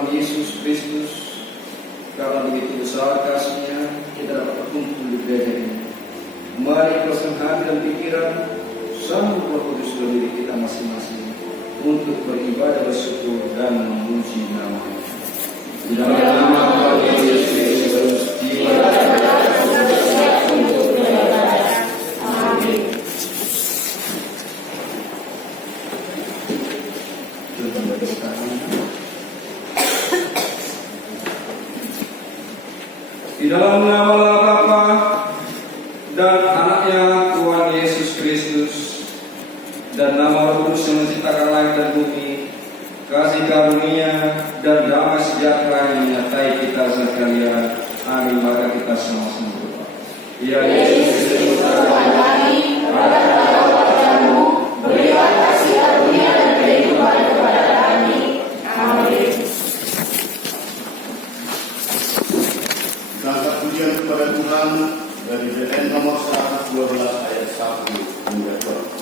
Tuhan Yesus Kristus, karena begitu besar kasih-Nya, kita dapat berkumpul di gereja ini. Mari pasang hati dan pikiran, sambut Roh Kudus dalam diri kita masing-masing untuk beribadah, bersyukur dan memuji nama-Nya. Di dalam nama Tuhan Yesus Kristus, di dalam nama Bapa dan Anaknya Tuhan Yesus Kristus dan nama Roh Kudus yang menciptakan langit dan bumi, kasih karunia dan damai sejahtera yang menyertai kita sekalian. Amin. Maka kita sama-sama berdoa. Ya Yesus Kristus, kami pada kata-katamu, berilah kasih karunia dan kehidupan kepada kami. Amin. Angkat pujian kepada Tuhan dari BN nomor 112 ayat 1 hingga 2.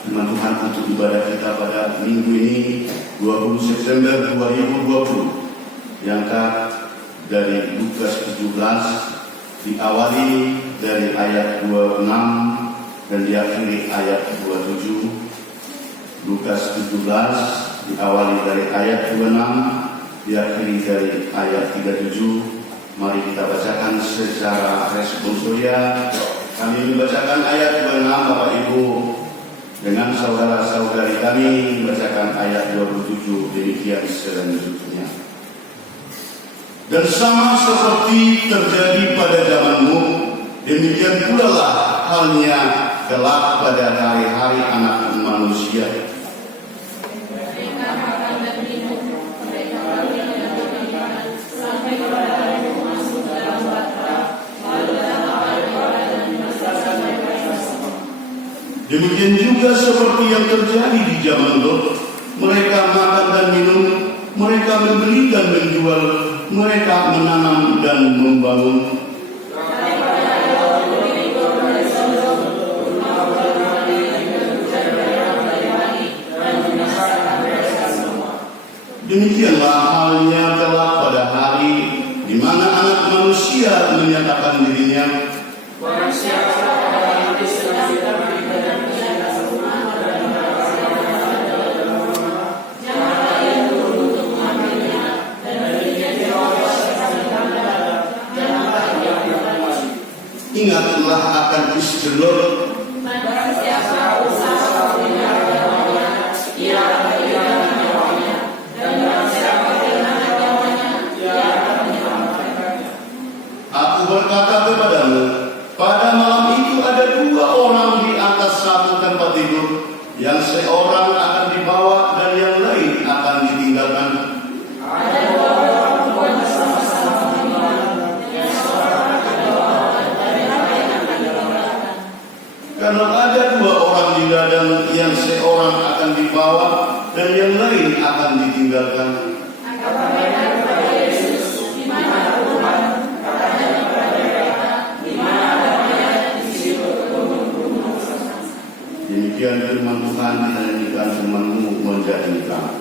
Firman Tuhan untuk ibadah kita pada minggu ini 20 September 2020 diangkat dari Lukas 17, diawali dari ayat 26 dan diakhiri ayat 27. Lukas 17 diawali dari ayat 26, diakhiri dari ayat 37. Mari kita bacakan secara responsoria. Kami membacakan ayat 26, Bapak Ibu, dengan saudara-saudari kami membacakan ayat 27 demikian selanjutnya. Dan sama seperti terjadi pada zamanmu, demikian pula lah halnya kelak pada hari-hari Anak Manusia. Demikian juga seperti yang terjadi di zaman Lot, mereka makan dan minum, mereka membeli dan menjual, mereka menanam dan membangun. Demikianlah halnya kelak pada hari di mana Anak Manusia menyatakan dirinya. Ingatlah akan istilah Aku berkata kepadamu, pada malam itu ada dua orang di atas satu tempat tidur, yang seorang akan dibawa dan yang lain akan ditinggalkan. Karena ada dua orang di ladang, yang seorang akan dibawa dan yang lain akan ditinggalkan. Demikian firman Tuhan, menyanyikan firman-Mu menjadi terang.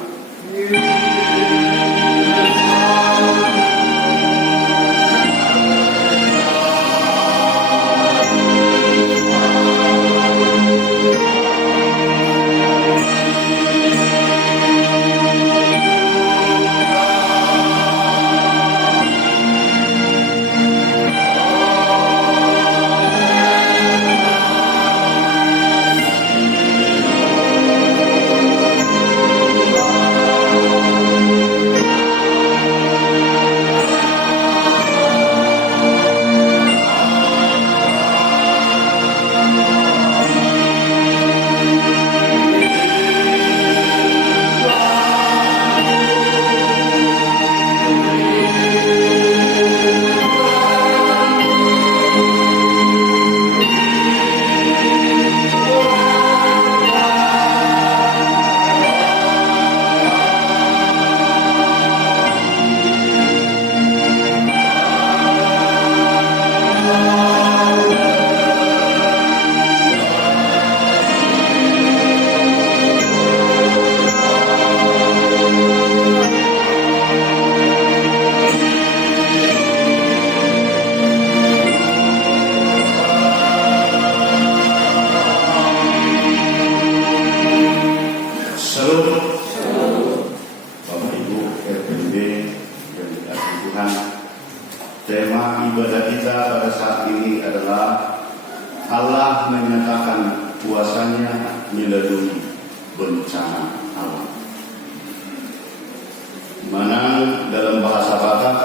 Tema ibadah kita pada saat ini adalah Allah menyatakan kuasanya melalui bencana alam. Mana dalam bahasa Batak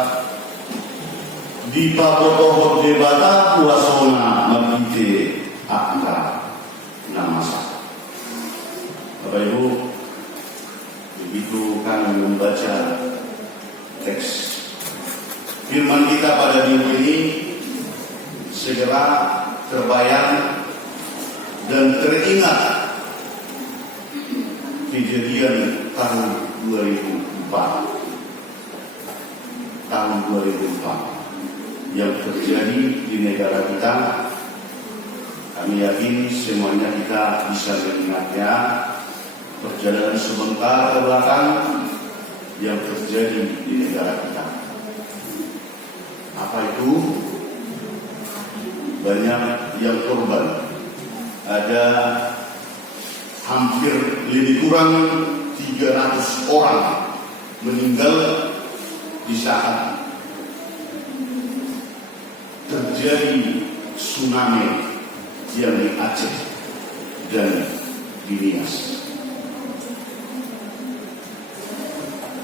di papotohot debata kuasona mabite akra namasa. Bapak Ibu, begitu kami membaca teks firman kita pada minggu ini, segera terbayang dan teringat kejadian tahun 2004 yang terjadi di negara kita. Kami yakin semuanya kita bisa mengingatnya. Perjalanan sebentar ke belakang yang terjadi di negara kita. banyak yang korban. Ada hampir lebih kurang 300 orang meninggal di saat terjadi tsunami yang di Aceh dan di Nias.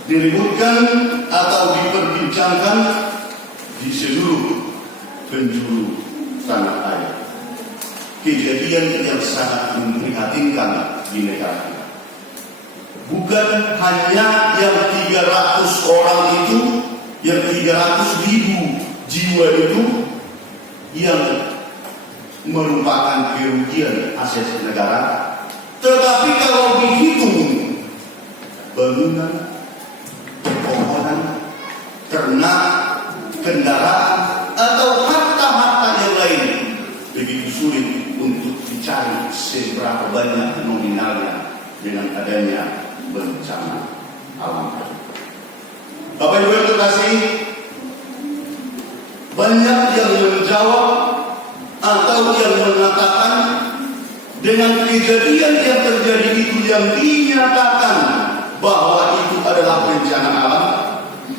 Diributkan atau diperbincangkan di seluruh penjuru tanah air. Kejadian yang sangat memprihatinkan di negara kita. Bukan hanya yang 300 orang itu, yang 300.000 jiwa itu yang merupakan kerugian aset negara, tetapi kalau dihitung bangunan, pepohonan, ternak, kendaraan, atau harta-harta yang lain begitu sulit untuk dicari seberapa banyak nominalnya dengan adanya bencana alam. Bapak Ibu yang terkasih, banyak yang menjawab atau yang mengatakan dengan kejadian yang terjadi itu yang dinyatakan bahwa itu adalah bencana alam.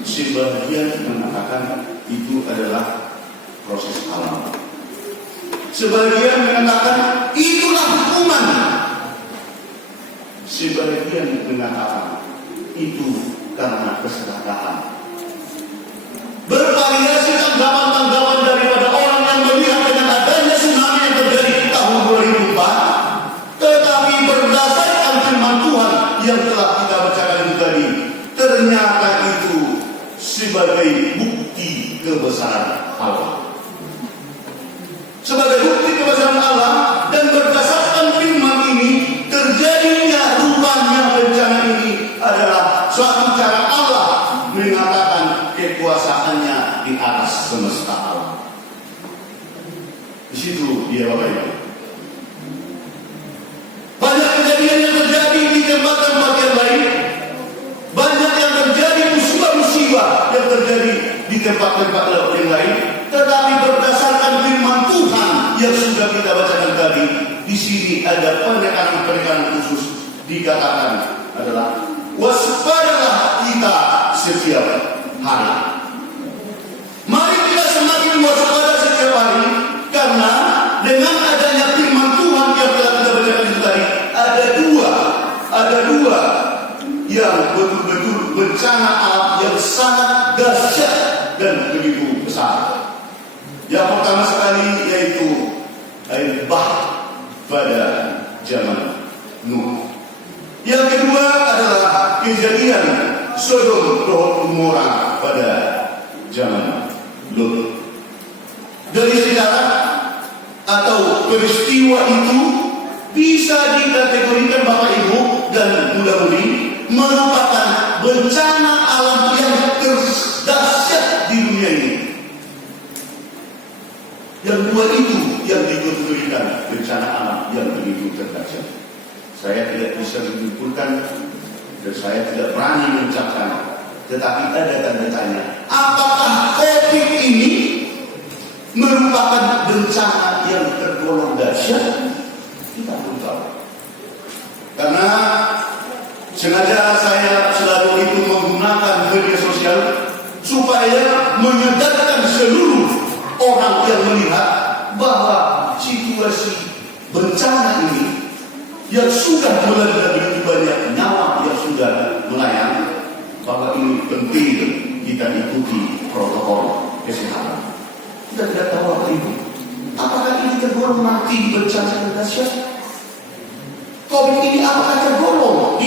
Sebagian mengatakan itu adalah proses alam. Sebagian mengatakan itulah hukuman. Sebagian mengatakan itu karena kesalahan. Bervariasi tanggapan-tanggapan daripada orang yang melihat dengan adanya tsunami yang terjadi di tahun 2004, tetapi berdasarkan firman Tuhan yang telah kita bacakan itu tadi, ternyata itu sebagai bukti kebesaran Allah. Sebagai bukti kebesaran Allah, dan berdasarkan firman ini, terjadinya rupanya bencana ini adalah suatu cara Allah mengatakan kekuasaannya di atas semesta alam. Di situ dia Bapak Ibu. Banyak kejadian yang terjadi di tempat-tempat yang lain. Banyak yang terjadi musibah-musibah yang terjadi di tempat-tempat yang lain. Tetapi berdasarkan firman Tuhan yang sudah kita bacakan tadi, di sini ada penekanan-penekanan khusus. Dikatakan adalah waspadalah kita setiap hari. Mari kita semakin waspada setiap hari, karena dengan adanya firman Tuhan yang telah kita bacakan itu tadi, ada dua yang betul-betul bencana alam yang sangat dahsyat dan begitu besar. Yang pertama sekali yaitu air bah pada zaman Nuh. Yang kedua adalah kejadian Sodom dan Gomora pada zaman Lut. Dari sejarah atau peristiwa itu bisa dikategorikan Bapak Ibu dan mudah-mudi merupakan bencana alam yang terdahsyat di dunia ini. Yang dua itu yang dikategorikan bencana alam yang begitu terdahsyat. Saya tidak bisa menyimpulkan dan saya tidak berani mengucapkan, tetapi ada tanda tanya. Apakah COVID ini merupakan bencana yang tergolong dahsyat? Kita belum tahu. Karena sengaja saya selalu itu menggunakan media sosial supaya menyadarkan seluruh orang yang melihat bahwa situasi bencana ini yang sudah melanda begitu banyak nyawa yang sudah melayang, bahwa ini penting kita ikuti protokol kesehatan. Kita tidak tahu apa itu. Apakah ini tergolong mati bencana yang dahsyat? COVID ini apakah tergolong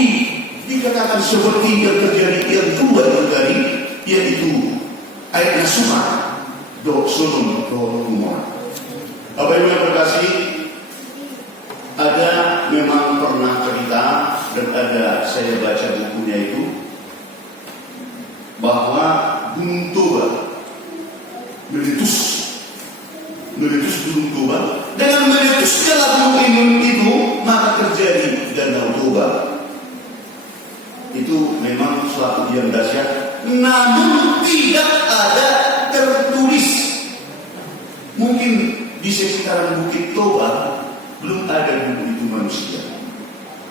dikatakan seperti yang terjadi yang dua yang tadi, yaitu air sungai Sodom dan Gomora. Bapak Ibu yang terkasih, ada memang pernah cerita dan ada saya baca bukunya itu bahwa Gunung Toba meletus Gunung Toba. Dengan meletusnya gunung itu maka terjadi Danau Toba. Itu memang suatu yang dahsyat, namun tidak ada tertulis. Mungkin bisa sekitaran Bukit Toba belum ada gunung itu manusia.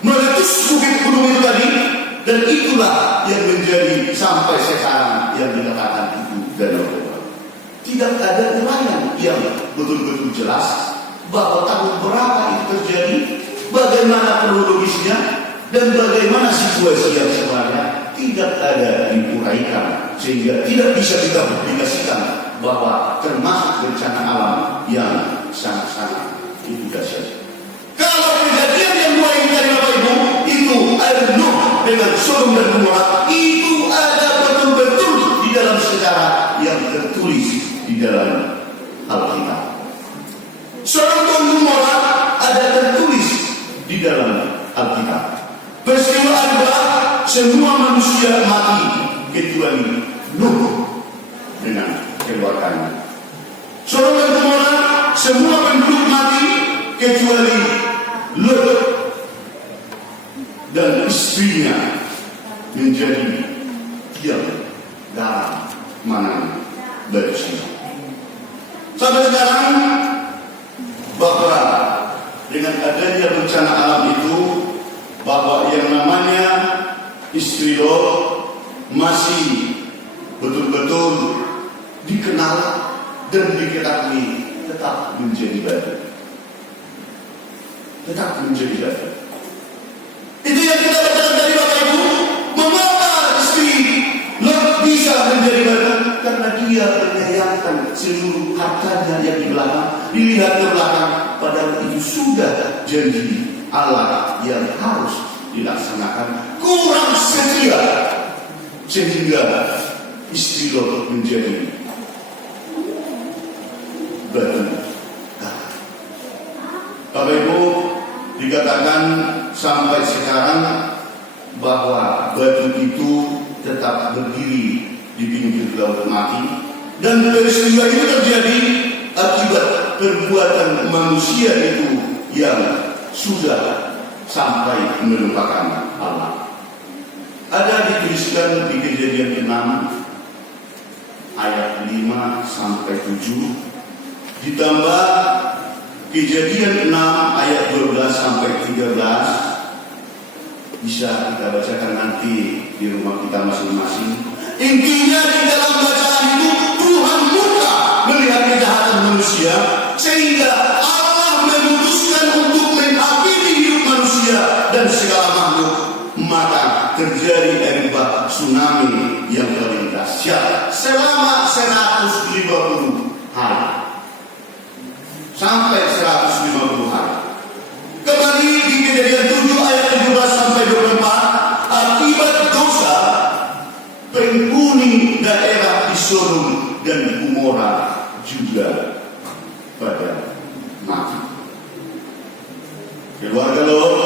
Meletus bukit gunung itu tadi, dan itulah yang menjadi sampai sekarang yang dikatakan itu Danau Toba. Tidak ada uraian yang betul-betul jelas bahwa tahun berapa itu terjadi, bagaimana kronologisnya, dan bagaimana situasi yang sebenarnya. Tidak ada diuraikan, sehingga tidak bisa kita publikasikan bahwa termasuk bencana alam yang sangat-sangat itu dahsyat. Kalau kejadian yang mulai dari Bapak Ibu itu air Nuh dengan Sodom dan Gomora, itu ada betul-betul di dalam sejarah yang tertulis di dalam Alkitab. Sodom dan Gomora ada tertulis di dalam Alkitab. Peristiwa adalah semua manusia mati kecuali Nuh dengan keluarganya. Sodom dan Gomora semua penduduk mati kecuali Lot dan istrinya menjadi diam dalam mana bersih. Sampai sekarang bahwa dengan adanya bencana alam itu, bahwa yang namanya istri Lot masih betul-betul dikenal dan diketahui tetap menjadi batu. Tetap menjadi batu. Itu yang kita bacakan dari Bapak Ibu. Mengapa istri Lot bisa menjadi batu? Karena dia menyayangkan seluruh hartanya yang di belakang, dilihat ke belakang, padahal itu sudah janji Allah yang harus dilaksanakan. Kurang setia sehingga istri Lot menjadi batu. Bapak Ibu, dikatakan sampai sekarang bahwa batu itu tetap berdiri di pinggir laut mati, dan peristiwa itu terjadi akibat perbuatan manusia itu yang sudah sampai melupakan Allah. Ada dituliskan di Kejadian 6 ayat 5 sampai 7, ditambah Kejadian 6 ayat 12 sampai 13, bisa kita bacakan nanti di rumah kita masing-masing. Intinya di dalam bacaan itu Tuhan murka melihat kejahatan manusia, sehingga Allah memutuskan untuk mengakhiri hidup manusia dan segala makhluk. Maka terjadi ombak tsunami yang paling dahsyat selama 150 hari. Sampai 150 hari. Kembali di Kejadian 7 ayat 17 sampai 24, akibat dosa penghuni daerah di Sodom dan Gomora juga pada mati. Keluarga Lot,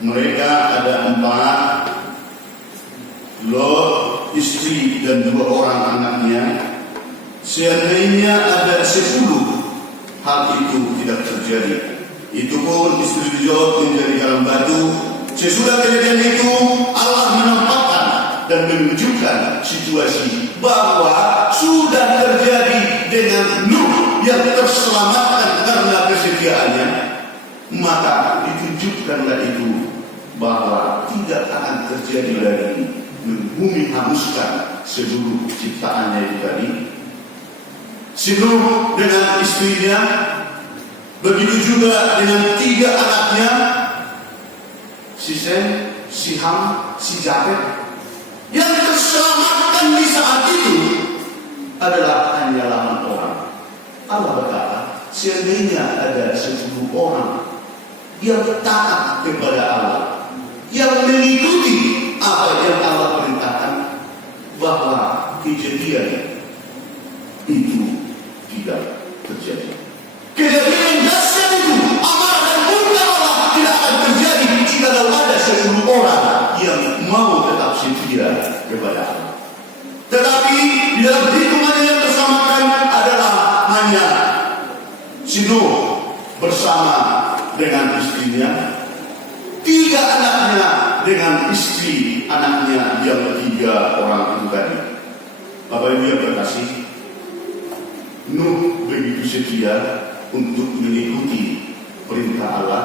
mereka ada 4, Lot, istri dan 2 orang anaknya. Seandainya ada 10, hal itu tidak terjadi. Itu pun istri Lot menjadi dalam batu. Sesudah kejadian itu, Allah menampakkan dan menunjukkan situasi bahwa sudah terjadi dengan Nuh yang terselamatkan karena kesetiaannya. Maka ditunjukkanlah itu bahwa tidak akan terjadi lagi bumi hanguskan seluruh ciptaannya itu tadi. Si Nuh dengan istrinya, begitu juga dengan 3 anaknya, si Sem, si Ham, si Jafet. Yang terselamatkan di saat itu adalah hanya 8 orang. Allah berkata, seandainya ada 10 orang yang taat kepada Allah, yang mengikuti apa yang Allah perintahkan, bahwa kejadian itu tidak terjadi. Kejadian dahsyat itu, amarah dan murka Allah tidak akan terjadi jika ada 10 orang yang mau tetap setia kepada Allah. Tetapi di dalam hitungannya yang tersamakan adalah hanya si Nuh bersama dengan istrinya, 3 anaknya dengan istri anaknya yang 3 orang itu tadi. Bapak Ibu yang terkasih, Nuh begitu setia untuk mengikuti perintah Allah,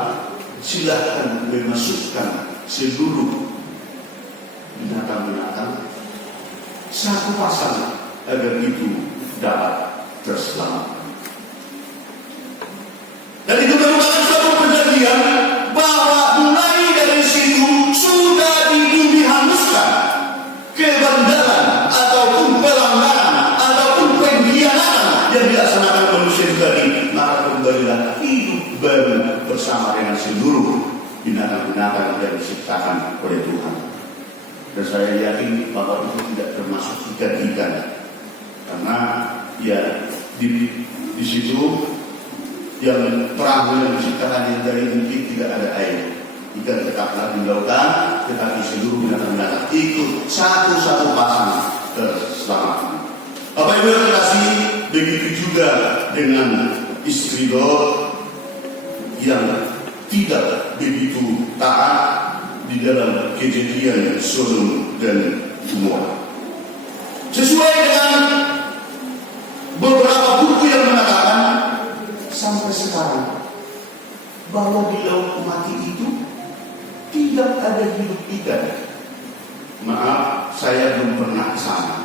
silahkan memasukkan seluruh binatang-binatang satu pasang agar itu dapat terselamatkan. Dan itu merupakan suatu perjanjian bahwa mulai dari situ sudah dihanguskan kebandaran ataupun pelanggaran ataupun pengkhianatan yang dilaksanakan manusia tadi, maka kembalilah hidup baru bersama dengan seluruh binatang-binatang yang diciptakan oleh Tuhan. Dan saya yakin bahwa itu tidak termasuk ikan-ikan, karena ya di situ yang perahu yang diciptakan yang dari mungkin tidak ada air. Ikan tetaplah di lautan, tetapi seluruh binatang-binatang ikut satu-satu pasang terselamatkan. Bapak Ibu yang terkasih, begitu juga dengan istri Lot yang tidak begitu taat di dalam kejadian Sodom dan Gomora. Sesuai dengan beberapa buku yang mengatakan sampai sekarang bahwa di laut mati itu tidak ada hidup ikan. Maaf, saya belum pernah ke sana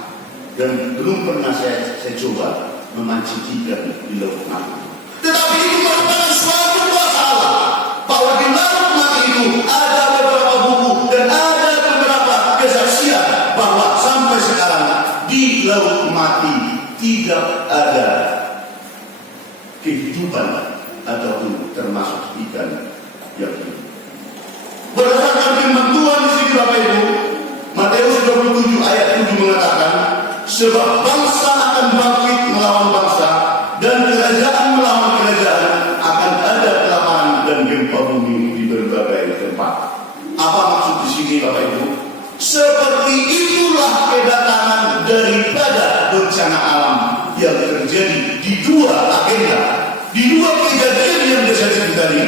dan belum pernah saya coba memancing ikan di laut mati. Tetapi itu merupakan suatu masalah bahwa di laut mati itu ada beberapa buku dan ada beberapa kesaksian bahwa sampai sekarang di laut mati tidak ada kehidupan ataupun termasuk ikan yang hidup. Berdasarkan firman Tuhan di sini Bapak Ibu, Matius 27 ayat 7 mengatakan, sebab bangsa akan bangkit melawan bangsa dan kerajaan melawan kerajaan, akan ada kelaparan dan gempa bumi di berbagai tempat. Apa maksud di sini Bapak Ibu? Seperti itulah kedatangan daripada bencana alam yang terjadi di dua agenda, di dua kejadian yang terjadi tadi,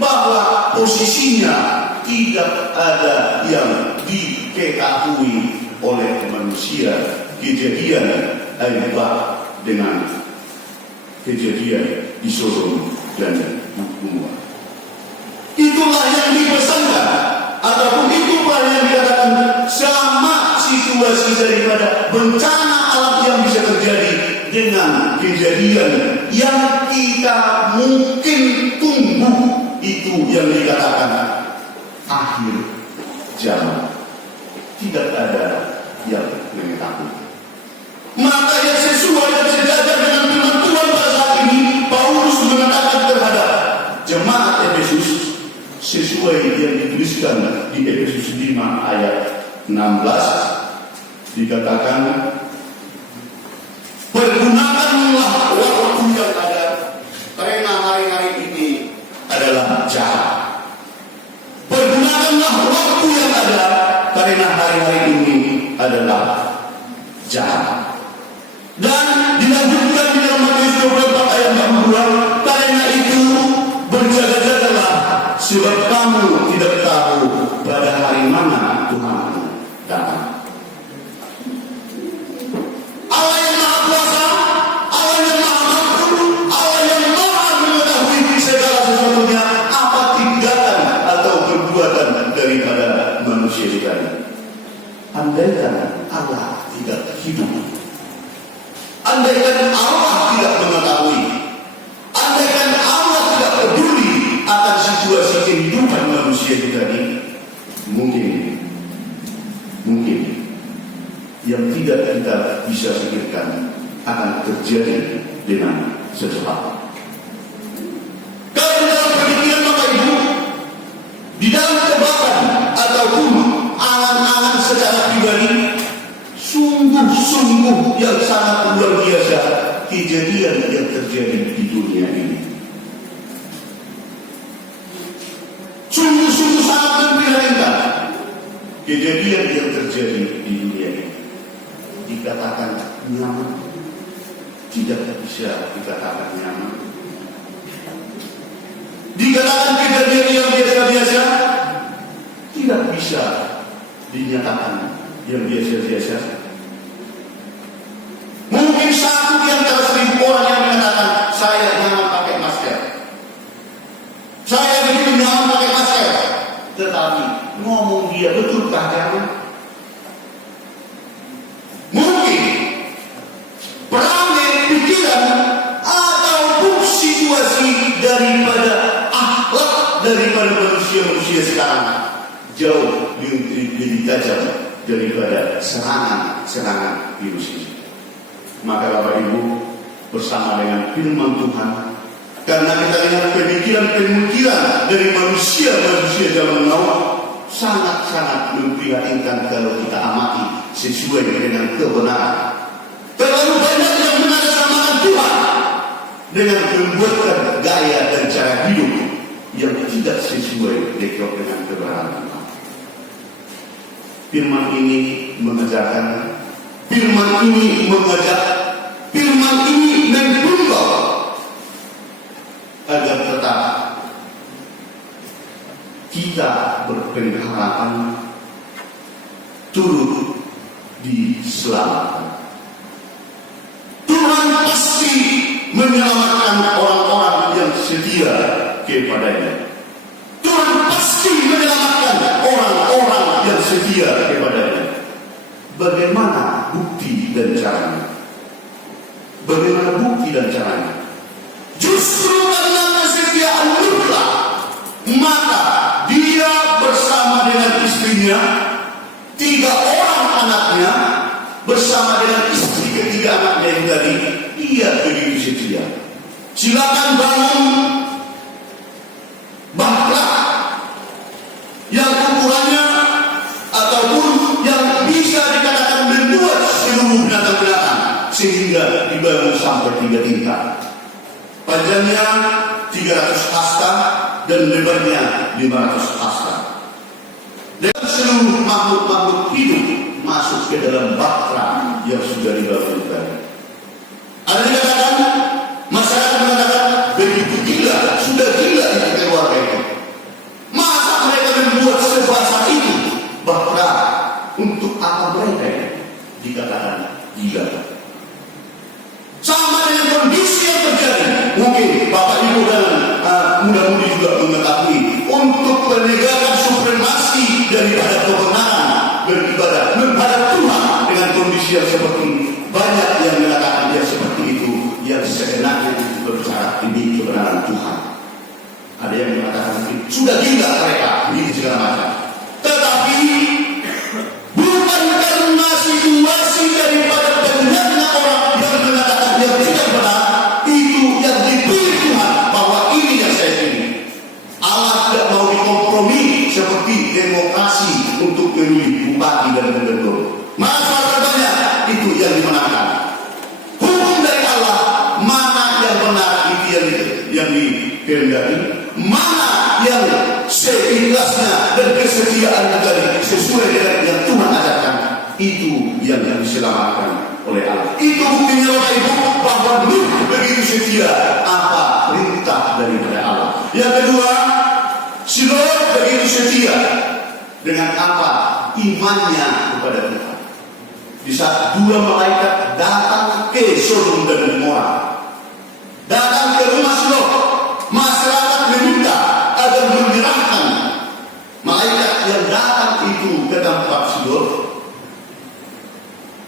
bahwa posisinya tidak ada yang diketahui oleh manusia. Kejadian air bah dengan kejadian di Sodom dan Gomora. Itulah yang dipesankan, ataupun itulah yang dikatakan sama situasi daripada bencana alam yang bisa terjadi dengan kejadian yang kita mungkin tunggu. Itu yang dikatakan akhir zaman. Tidak ada yang mengetahui. Maka yang sesuai dan sejajar dengan firman Tuhan pada saat ini, Paulus mengatakan terhadap jemaat Efesus sesuai yang dituliskan di Efesus 5 ayat 16, dikatakan, pergunakanlah waktu yang ada, karena hari-hari ini adalah jahat. Pergunakanlah waktu yang ada, karena hari-hari ini adalah jahat. Dan dilanjutkan di dalam Matius 24 ayat 42, karena itu berjaga-jagalah, sebab kamu tidak tahu pada hari mana Tuhan datang. Allah yang Maha Kuasa, Allah yang Maha Mampu, Allah yang Maha mengetahui segala sesuatunya, apa tindakan atau perbuatan daripada manusia tadi. Andaikan Allah tidak hidup, andaikan Allah tidak mengetahui, andaikan Allah tidak peduli akan situasi kehidupan manusia tadi, mungkin yang tidak kita bisa pikirkan akan terjadi dengan secepat. Kalau dalam pemikiran Bapak Ibu, di dalam tebakan ataupun angan-angan secara pribadi, sungguh-sungguh yang sangat luar biasa kejadian yang terjadi di dunia ini. Sungguh-sungguh sangat memprihatinkan kejadian yang terjadi di dunia ini. Dikatakan nyaman, tidak bisa dikatakan nyaman. Dikatakan kejadian yang biasa-biasa, tidak bisa dinyatakan yang biasa-biasa. Mungkin satu di antara 1000 orang yang mengatakan saya jangan pakai masker. daripada manusia-manusia sekarang jauh lebih tajam daripada serangan virus ini. Maka Bapak Ibu, bersama dengan firman Tuhan, karena kita lihat pemikiran-pemikiran dari manusia-manusia zaman now sangat-sangat memprihatinkan kalau kita amati sesuai dengan kebenaran. Terlalu banyak yang mengatasnamakan Tuhan dengan membuatkan gaya dan cara hidup yang tidak sesuai dengan kebenaran Tuhan. Firman ini mengajarkan, firman ini mengajak, firman ini menghimbau agar tetap kita berpengharapan turut diselamatkan. Tuhan pasti menyelamatkan orang-orang yang setia kepadanya. Tuhan pasti menyelamatkan orang-orang yang setia kepadanya. Bagaimana bukti dan caranya? Bagaimana bukti dan caranya? Justru karena kesetiaan itulah, maka dia bersama dengan istrinya, 3 orang anaknya, bersama dengan istri ketiga anaknya yang tadi, ia begitu setia. Silakan bangun bangkrak yang ukurannya ataupun yang bisa dikatakan membuat seluruh binatang-binatang sehingga dibangun sampai 3 tingkat. Panjangnya 300 hasta dan lebarnya 500 hasta. Dan seluruh makhluk-makhluk hidup masuk ke dalam bahtera yang sudah dibangunkan. Ada dikatakan, masyarakat mengatakan begitu gila, sudah gila itu keluarga itu. Masa mereka membuat sebesar itu bahtera, untuk apa mereka ini dikatakan gila? Sama dengan kondisi yang terjadi. Mungkin Bapak Ibu dan muda-mudi juga mengetahui, untuk penegakan supremasi daripada kebenaran beribadah menghadap Tuhan dengan kondisi yang seperti ini, banyak yang mengatakan dia seperti itu, yang seenaknya berbicara ini kebenaran Tuhan. Ada yang mengatakan sudah gila mereka, ini segala macam. Tetapi bukan karena situasi daripada banyaknya orang yang mengatakan yang tidak benar, itu yang dipilih Tuhan, bahwa ini yang saya pilih. Allah tidak mau dikompromi seperti demokrasi untuk memilih bupati dan gubernur. Masalah banyak itu yang dimenangkan. Hukum dari Allah, mana yang benar itu yang dikehendaki, mana yang seikhlasnya dan kesetiaan tadi sesuai dengan yang Tuhan ajarkan, itu yang diselamatkan oleh Allah. Itu buktinya Bapak Ibu bahwa Nuh begitu setia apa perintah daripada Allah. Yang kedua, si Lot begitu setia dengan apa imannya kepada Tuhan. Di saat 2 malaikat datang ke Sodom dan Gomora, datang ke rumah si Lot, masyarakat meminta agar menyerahkan malaikat yang datang itu ke tempat si Lot.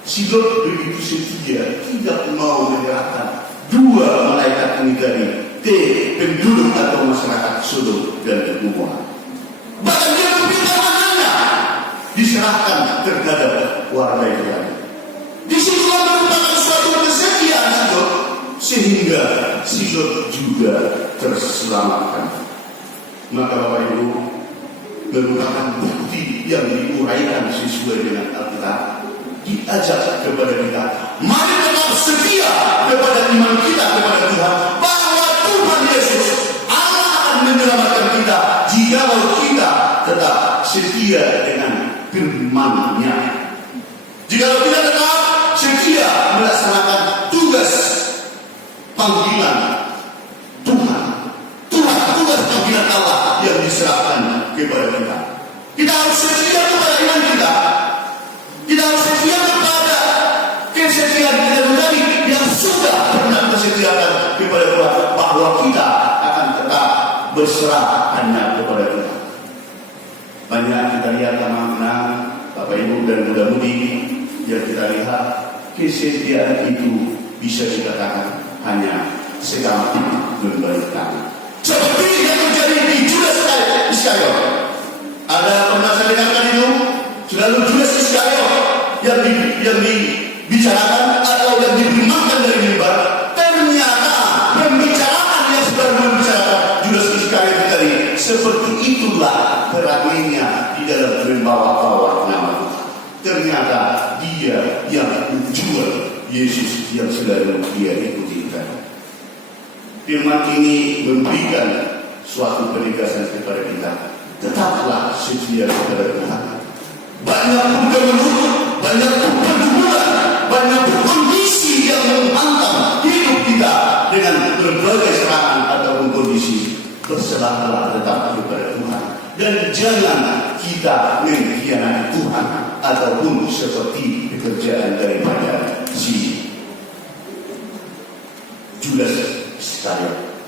Si Lot begitu setia, tidak mau menyerahkan 2 malaikat ini tadi ke penduduk atau masyarakat Sodom dan Gomora. Bahkan dia meminta tangannya diserahkan terhadap warga itu tadi. Di situ merupakan suatu kesetiaan si Lot, sehingga si Lot juga terselamatkan. Maka Bapak Ibu, merupakan bukti yang diuraikan sesuai dengan Alkitab, diajak kepada kita, mari tetap setia kepada iman kita kepada Tuhan, bahwa Tuhan Yesus Allah akan menyelamatkan kita jikalau kita tetap setia dengan firman-Nya. Jikalau kita tetap setia melaksanakan tugas panggilan Tuhan, tugas panggilan Allah yang diserahkan kepada kita. Kita harus setia kepada iman kita. Kita harus setia kepada kesetiaan kita tadi yang sudah pernah kesetiaan kepada Tuhan, bahwa kita akan tetap berserah hanya kepada Tuhan. Banyak kita lihat teman-teman, Bapak Ibu dan muda-mudi, yang kita lihat kesetiaan itu bisa dikatakan hanya sekali membalik tangan. Seperti yang terjadi di Judas Iskariot. Ada pernah saya dengarkan itu? Selalu Judas Iskariot yang dibicarakan atau yang diberimakan dari mimbar. Ternyata pembicaraan yang sudah membicarakan Judas Iskariot tadi, seperti itulah perannya di dalam membawa-bawa nama Tuhan. Ternyata dia yang menjual Yesus yang selalu dia ikuti. Firman ini memberikan suatu penegasan kepada kita. Tetaplah setia kepada Tuhan. Banyak pun kemelut, banyak pun pergumulan, banyak pun kondisi yang menghantam hidup kita dengan berbagai serangan ataupun kondisi. Berserahlah tetap kepada Tuhan. Dan jangan kita mengkhianati Tuhan ataupun seperti pekerjaan daripada si Judas Iskariot.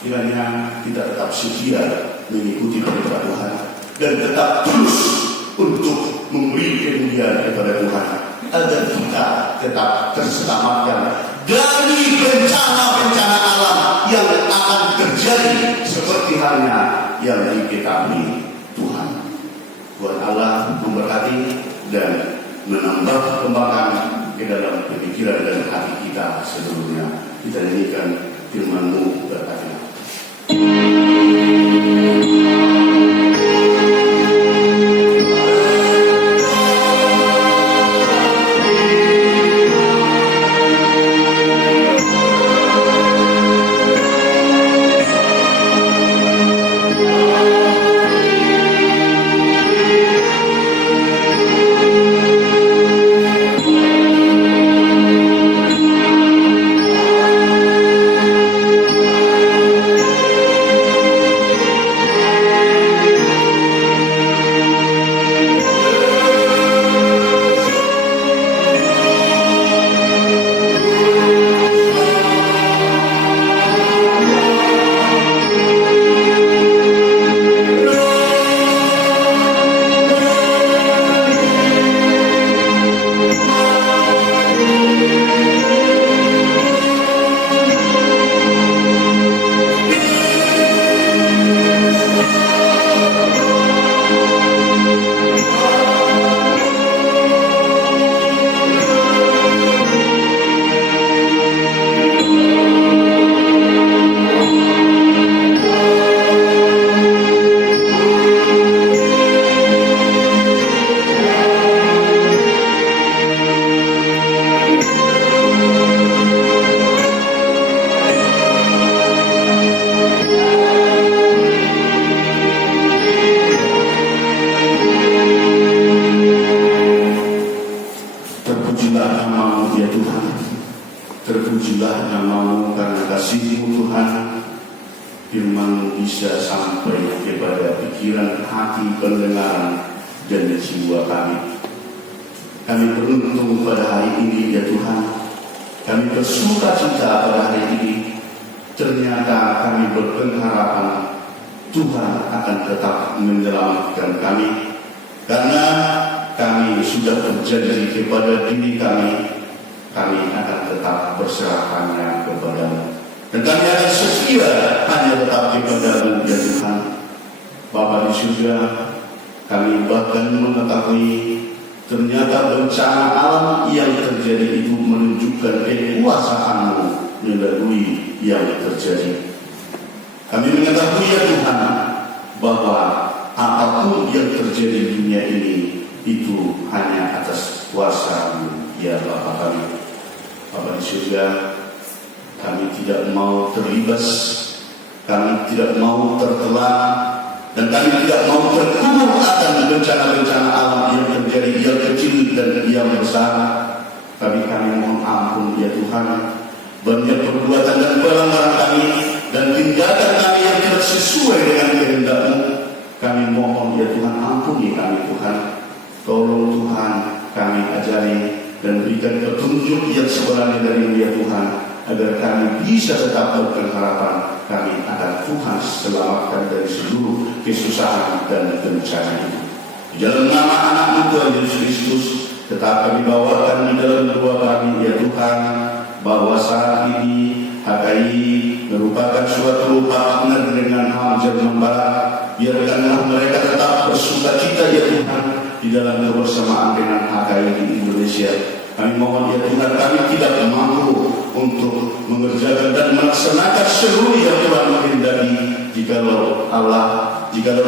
Kiranya kita tetap setia mengikuti perintah Tuhan dan tetap terus untuk memberi kemuliaan kepada Tuhan agar kita tetap terselamatkan dari bencana-bencana alam yang akan terjadi seperti halnya yang diketahui Tuhan. Tuhan Allah memberkati dan menambah kembangan ke dalam pemikiran dan hati kita seluruhnya. Kita nyanyikan firman-Mu berkati. Terpujilah nama-Mu karena kasih-Mu Tuhan. Firman-Mu bisa sampai kepada pikiran, hati, pendengaran, dan jiwa kami. Kami beruntung pada hari ini ya Tuhan. Kami bersuka cita pada hari ini. Ternyata kami berpengharapan Tuhan akan tetap menyelamatkan kami. Karena kami sudah berjanji kepada diri kami akan tetap berserahkannya kepada-Mu. Dan kami akan setia hanya tetap kepada-Mu ya Tuhan. Bapa di surga, kami bahkan mengetahui ternyata bencana alam yang terjadi itu menunjukkan kekuasaan-Mu melalui yang terjadi. Kami mengetahui ya Tuhan bahwa apapun yang terjadi di dunia ini itu hanya atas kuasa-Mu ya Bapa kami. Bapa di surga, kami tidak mau terlibat, kami tidak mau tertelan, dan kami tidak mau terkurung akan bencana-bencana alam yang terjadi, yang kecil dan yang besar. Tapi kami mohon ampun ya Tuhan, banyak perbuatan dan pelanggaran kami dan tindakan kami yang tidak sesuai dengan kehendak-Mu. Kami mohon ya Tuhan, ampuni kami Tuhan. Tolong Tuhan kami ajari dan berikan petunjuk yang sebenarnya dari-Mu ya Tuhan, agar kami bisa tetap berpengharapan kami akan Tuhan selamatkan dari seluruh kesusahan dan bencana itu. Di dalam nama anak-Mu Tuhan Yesus Kristus, tetap kami bawakan di dalam doa kami ya Tuhan, bahwa saat ini HKI merupakan suatu partner dengan HAM Jerman Barat. Biarkanlah mereka tetap bersukacita ya Tuhan di dalam kebersamaan dengan HKI di Indonesia. Kami mohon ya Tuhan, kami tidak mampu untuk mengerjakan dan melaksanakan seluruh yang Tuhan menghendaki jikalau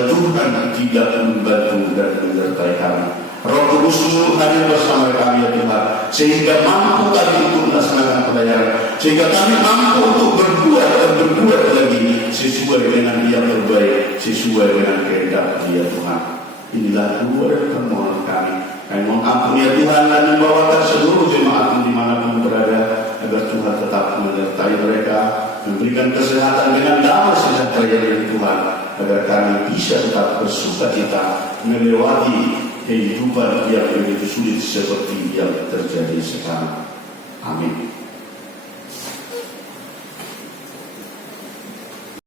Tuhan tidak membantu dan menyertai kami. Roh Kudus-Mu hadir bersama kami ya Tuhan, sehingga mampu kami untuk melaksanakan pelayanan, sehingga kami mampu untuk berbuat dan berbuat lagi sesuai dengan yang terbaik, sesuai dengan kehendak Dia Tuhan. Inilah doa dan permohonan kami. Kami mohon ampun ya Tuhan, dan membawakan seluruh jemaat dimanapun berada, agar Tuhan tetap menyertai mereka, memberikan kesehatan dengan damai sejahtera dari Tuhan, agar kami bisa tetap bersukacita melewati kehidupan yang begitu sulit seperti yang terjadi sekarang. Amin.